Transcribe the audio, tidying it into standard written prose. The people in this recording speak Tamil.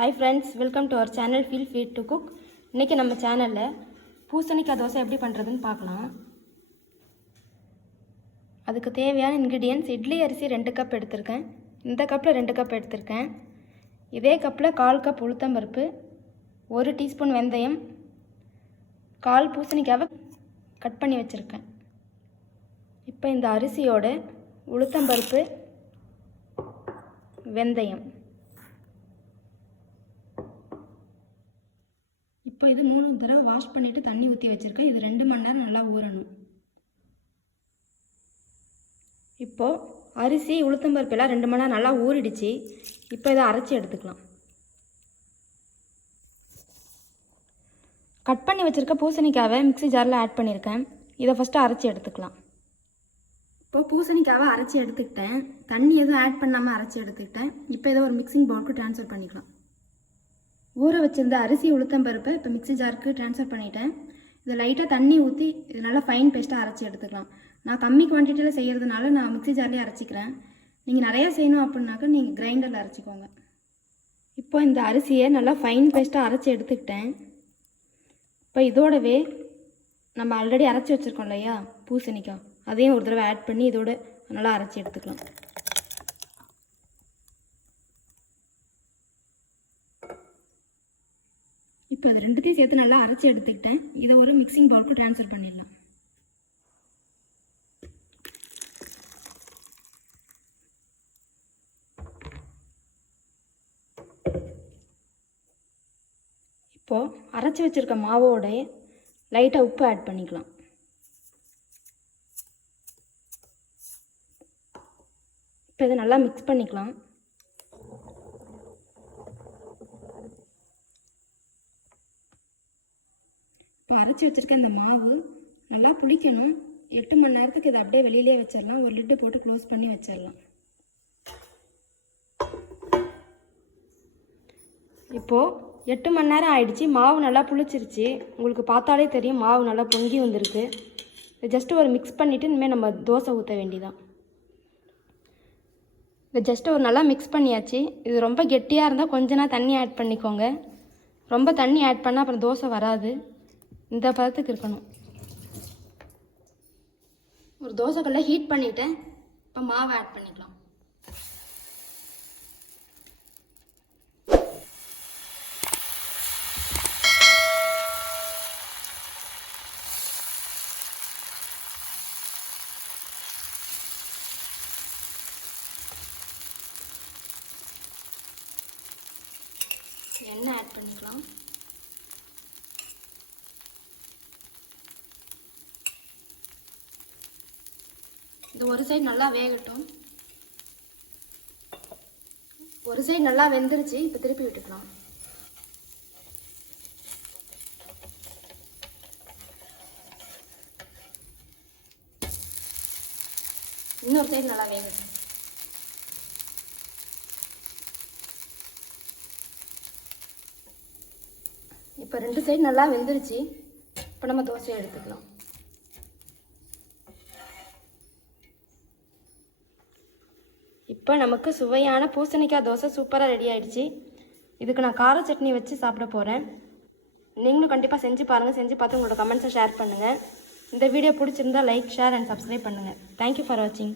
Hi friends, welcome to our channel Feel Free to Cook. இன்னைக்கு நம்ம சேனல்ல பூசணிக்காய் தோசை எப்படி பண்றதுன்னு பார்க்கலாம். அதுக்கு தேவையான ingredients இட்லி அரிசி 2 கப் எடுத்துர்க்கேன். இந்த கப்ல 2 கப் எடுத்துர்க்கேன். இதே கப்ல 1/4 கப் உளுத்தம் பருப்பு, 1 டீஸ்பூன் வெந்தயம், 1/4 பூசணிக்காவை கட் பண்ணி வச்சிருக்கேன். இப்போ இந்த அரிசியோட உளுத்தம் பருப்பு, வெந்தயம் இப்போ இது 3 தடவை வாஷ் பண்ணிட்டு தண்ணி ஊற்றி வச்சிருக்கேன். இது 2 மணி நேரம் நல்லா ஊறணும். இப்போ அரிசி உளுத்தம் பருப்பு எல்லாம் 2 மணி நேரம் நல்லா ஊறிடுச்சு. இப்போ இதை அரைச்சி எடுத்துக்கலாம். கட் பண்ணி வச்சிருக்க பூசணிக்காவை மிக்ஸி ஜாரில் ஆட் பண்ணியிருக்கேன். இதை ஃபஸ்ட்டு அரைச்சி எடுத்துக்கலாம். இப்போ பூசணிக்காவை அரைச்சி எடுத்துக்கிட்டேன். தண்ணி எதுவும் ஆட் பண்ணாமல் அரைச்சி எடுத்துக்கிட்டேன். இப்போ இதை ஒரு மிக்சிங் பவுலுக்கு ட்ரான்ஸ்ஃபர் பண்ணிக்கலாம். ஊற வச்சிருந்த அரிசி உளுத்தம் பருப்பை இப்போ மிக்ஸி ஜாருக்கு ட்ரான்ஸ்ஃபர் பண்ணிட்டேன். இதை லைட்டாக தண்ணி ஊற்றி இது நல்லா ஃபைன் பேஸ்ட்டாக அரைச்சி எடுத்துக்கலாம். நான் கம்மி குவான்டிட்டியில் செய்கிறதுனால நான் மிக்ஸி ஜார்லேயே அரைச்சிக்கிறேன். நீங்கள் நிறையா செய்யணும் அப்படின்னாக்க நீங்கள் கிரைண்டரில் அரைச்சிக்கோங்க. இப்போ இந்த அரிசியை நல்லா ஃபைன் பேஸ்ட்டாக அரைச்சி எடுத்துக்கிட்டேன். இப்போ இதோடவே நம்ம ஆல்ரெடி அரைச்சி வச்சுருக்கோம் இல்லையா பூசணிக்காய், அதையும் ஒரு தடவை ஆட் பண்ணி இதோட நல்லா அரைச்சி எடுத்துக்கலாம். இப்போ இது ரெண்டுத்தையும் சேர்த்து நல்லா அரைச்சி எடுத்துக்கிட்டேன். இதை ஒரு மிக்சிங் பவுலுக்கு ட்ரான்ஸ்ஃபர் பண்ணிடலாம். இப்போது அரைச்சி வச்சுருக்க மாவோட லைட்டாக உப்பு ஆட் பண்ணிக்கலாம். இப்போ இதை நல்லா மிக்ஸ் பண்ணிக்கலாம். இப்போ அரைச்சி வச்சுருக்க இந்த மாவு நல்லா புளிக்கணும். 8 மணி நேரத்துக்கு இதை அப்படியே வெளியிலே வச்சிடலாம். ஒரு லிட்டு போட்டு க்ளோஸ் பண்ணி வச்சிடலாம். இப்போது 8 மணி நேரம் ஆயிடுச்சு. மாவு நல்லா புளிச்சிருச்சு. உங்களுக்கு பார்த்தாலே தெரியும் மாவு நல்லா பொங்கி வந்திருக்கு. இதை ஜஸ்ட்டு ஒரு மிக்ஸ் பண்ணிவிட்டு இனிமேல் நம்ம தோசை ஊற்ற வேண்டியதான். இதை ஜஸ்ட்டு ஒரு நல்லா மிக்ஸ் பண்ணியாச்சு. இது ரொம்ப கெட்டியாக இருந்தால் கொஞ்சம் தண்ணி ஆட் பண்ணிக்கோங்க. ரொம்ப தண்ணி ஆட் பண்ணால் அப்புறம் தோசை வராது. இந்த பதத்துக்கு இருக்கணும். ஒரு தோசைக்கல்லை ஹீட் பண்ணிவிட்டேன். இப்போ மாவை ஆட் பண்ணிக்கலாம். எண்ணெய் ஆட் பண்ணிக்கலாம். இது ஒரு சைடு நல்லா வேகட்டும். ஒரு சைடு நல்லா வெந்துருச்சு. இப்போ திருப்பி விட்டுக்கலாம். இன்னொரு சைடு நல்லா வேகட்டும். இப்போ 2 சைடு நல்லா வெந்துருச்சு. இப்போ நம்ம தோசையை எடுத்துக்கலாம். இப்போ நமக்கு சுவையான பூசணிக்காய் தோசை சூப்பராக ரெடி ஆகிடுச்சு. இதுக்கு நான் கார சட்னி வச்சு சாப்பிட போகிறேன். நீங்களும் கண்டிப்பாக செஞ்சு பாருங்கள். செஞ்சு பார்த்து உங்களோட கமெண்ட்ஸை ஷேர் பண்ணுங்கள். இந்த வீடியோ பிடிச்சிருந்தா லைக், ஷேர் அண்ட் சப்ஸ்கிரைப் பண்ணுங்கள். தேங்க்யூ ஃபார் வாட்சிங்.